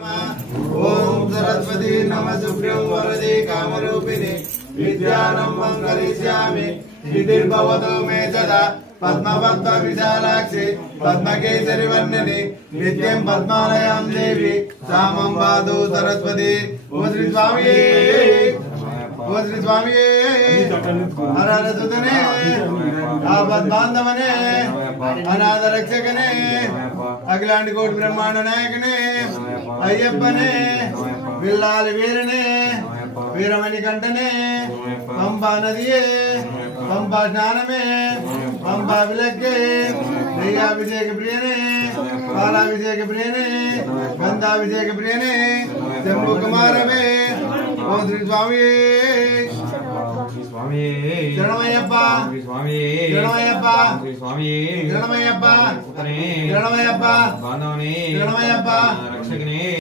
ओम सरस्वती नमस्तुभ्यं वरदे कामरूपिणे विद्यारं मंगलिष्यामि सिद्धिर्भवतु मे सदा पद्मपत्र विशालाक्षि पद्मकेसरी वर्णिनि नित्यं पद्मालयां देवी सामं पातु सरस्वती। ओम श्री स्वामी ओम श्री स्वामी हर हर सुतने आपद बांधवने अनाथ रक्षकने अखिलांड कोटि ब्रह्मांड नायकने अय्यप्पने विल्लाल वीरने वीरमणि कंठने पंपा नदिये पंपा स्नानमे पंपा विलक्के दयाभिषेक प्रियने पालाभिषेक प्रियने गंधाभिषेक प्रियने जम्बू कुमारवे ओम श्री स्वामी शरणमय्यप्प शरणमय्यप्प शरणमय्यप्प शरणमय्यप्प शरणमय्यप्प